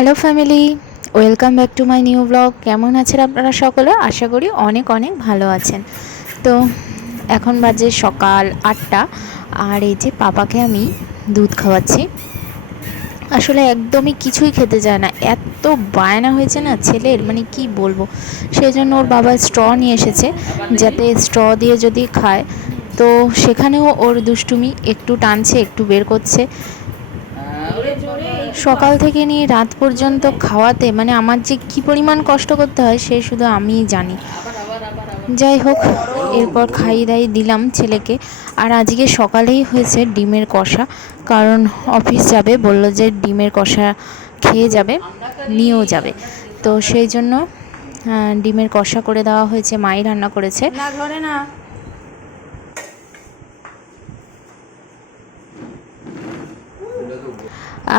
Hello family, welcome back to my new blog. কেমন আছেন আপনারা সকলে? আশা করি অনেক অনেক ভালো আছেন। তো এখন বাজে সকাল আটটা, আর এই যে পাপাকে আমি দুধ খাওয়াচ্ছি। আসলে একদমই কিছুই খেতে চায় না। এত বায়না হয়েছে না ছেলের মানে কি বলব? সেই জন্য ওর বাবা স্ট্র নিয়ে এসেছে, যাতে স্ট্র দিয়ে যদি খায়। তো সেখানেও ওর দুষ্টুমি একটু টানছে, একটু বের করছে। সকাল থেকে নিয়ে রাত পর্যন্ত খাওয়াতে মানে আমার যে কী পরিমাণ কষ্ট করতে হয় সে শুধু আমিই জানি। যাই হোক, এরপর খাইয়ে দাইয়ে দিলাম ছেলেকে। আর আজকে সকালেই হয়েছে ডিমের কষা, কারণ অফিস যাবে, বলল যে ডিমের কষা খেয়ে যাবে, নিয়েও যাবে। তো সেই জন্য ডিমের কষা করে দেওয়া হয়েছে, মাই রান্না করেছে। না।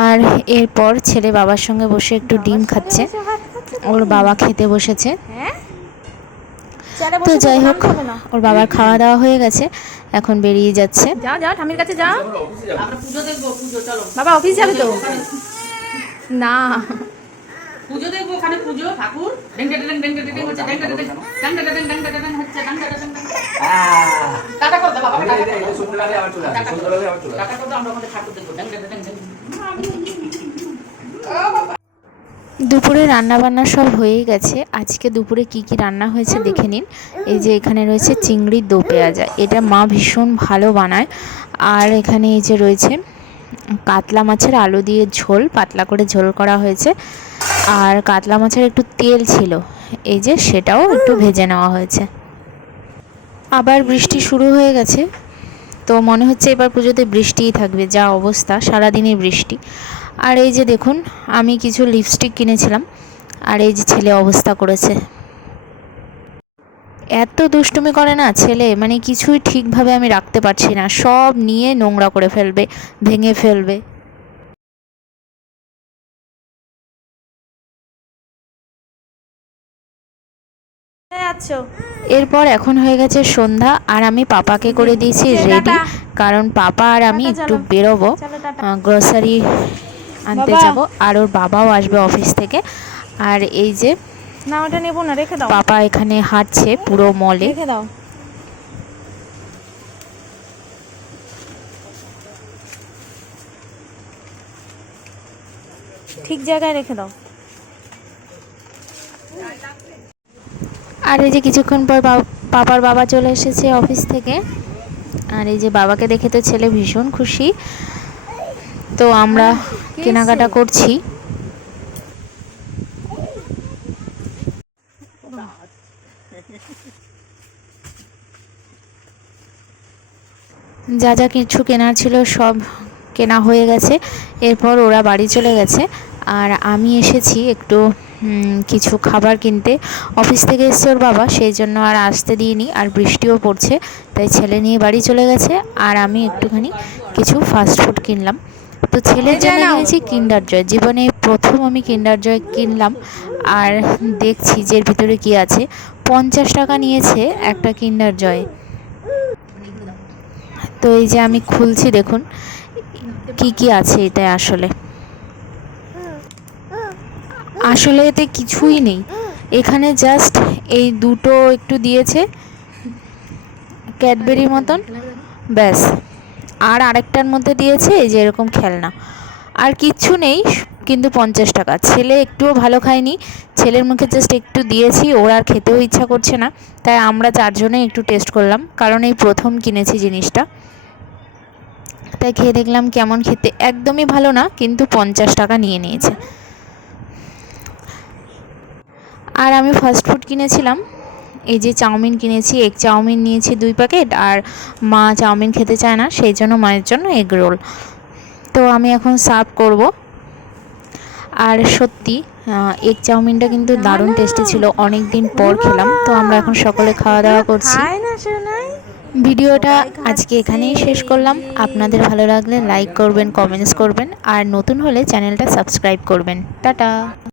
আর এরপর ছেলে বাবার সঙ্গে বসে একটু ডিম খাচ্ছে ওর বাবা খেতে বসেছে তো যাই হোক ওর বাবার খাওয়া দাওয়া হয়ে গেছে এখন বেরিয়ে যাচ্ছে যা যা ঠামির কাছে যা বাবা অফিস যাবে তো না পুজো দেখব ওখানে পুজো ঠাকুর টাটা বাবা টাটা আমরা ওখানে ঠাকুর দেখব দুপুরে রান্না বান্না সব হয়েই গেছে। আজকে দুপুরে কি কি রান্না হয়েছে দেখে নিন। এই যে এখানে রয়েছে চিংড়ির দো পেঁয়াজা। এটা মা ভীষণ ভালো বানায়। আর এখানে এই যে রয়েছে কাতলা মাছের আলু দিয়ে ঝোল, পাতলা করে ঝোল করা হয়েছে। আর কাতলা মাছের একটু তেল ছিল। এই যে সেটাও একটু ভেজে নেওয়া হয়েছে। আবার বৃষ্টি শুরু হয়ে গেছে। তো মনে হচ্ছে এবার পুজোতে বৃষ্টিই থাকবে, যা অবস্থা, সারাদিনই বৃষ্টি। আর এই যে দেখুন, আমি কিছু লিপস্টিক কিনেছিলাম, আর এই যে ছেলে অবস্থা করেছে। এত দুষ্টুমি করে না ছেলে? মানে কিছুই ঠিকভাবে আমি রাখতে পারছি না। সব নিয়ে নোংরা করে ফেলবে, ভেঙে ফেলবে। এরপর এখন হয়ে গেছে সন্ধ্যা আর আমি পাপাকে করে দিয়েছি রেডি। কারণ পাপা আর আমি একটু বেরোবো গ্রসারি আনতে। যাব। আর ওর বাবাও আসবে অফিস থেকে। আর এই যে না ওটা নেব না রেখে দাও। পাপা এখানে হাঁটছে পুরো মলে রেখে দাও। ঠিক জায়গায় রেখে দাও। আর এই যে কিছুক্ষণ পর পাপার বাবা চলে এসেছে অফিস থেকে। আর এই যে বাবাকে দেখে তো ছেলে ভীষণ খুশি। তো আমরা কেনাকাটা করছি। যা যা কিছু কেনার ছিল সব কেনা হয়ে গেছে। এরপর ওরা বাড়ি চলে গেছে। আর আমি এসেছি একটু কিছু খাবার কিনতে। অফিস থেকে এসছে ওর বাবা সেই জন্য আর আসতে দিইনি আর বৃষ্টিও পড়ছে তাই ছেলে নিয়ে বাড়ি চলে গেছে আর আমি একটুখানি কিছু ফাস্ট ফুড কিনলাম। তো ছেলের জন্য। নিয়েছি কিন্ডার জয় জীবনে প্রথম আমি কিন্ডার জয় কিনলাম আর দেখছি যে এর ভিতরে কি আছে। পঞ্চাশ টাকা নিয়েছে একটা কিন্ডার জয় তো এই যে আমি খুলছি দেখুন কি কি আছে এটা আসলে। আসলে এতে কিছুই নেই। এখানে জাস্ট এই দুটো একটু দিয়েছে। ক্যাডবেরির মতন। ব্যাস। আর আরেকটার মধ্যে দিয়েছে এই যে এরকম খেলনা। আর কিচ্ছু নেই, কিন্তু পঞ্চাশ টাকা। ছেলে একটুও ভালো খায়নি। ছেলের মুখে জাস্ট একটু দিয়েছি, ওর আর খেতেও ইচ্ছা করছে না। তাই আমরা চারজনেই একটু টেস্ট করলাম, কারণ এই প্রথম কিনেছি জিনিসটা। তাই খেয়ে দেখলাম কেমন খেতে। একদমই ভালো না, কিন্তু পঞ্চাশ টাকা নিয়ে নিয়েছে। আর আমি ফাস্ট ফুড কিনেছিলাম। এই যে চাউমিন কিনেছি এগ চাউমিন নিয়েছি দুই প্যাকেট আর মা চাউমিন খেতে চায় না, সেই জন্য মায়ের জন্য এগ রোল তো আমি এখন সার্ভ করব। আর সত্যি এগ চাউমিনটা কিন্তু দারুণ টেস্টি ছিল অনেক দিন পর খেলাম। তো আমরা এখন সকলে খাওয়া দাওয়া করছি। ভিডিওটা আজকে এখানেই শেষ করলাম। আপনাদের ভালো লাগলে লাইক করবেন কমেন্টস করবেন, আর নতুন হলে চ্যানেলটা সাবস্ক্রাইব করবেন। টাটা!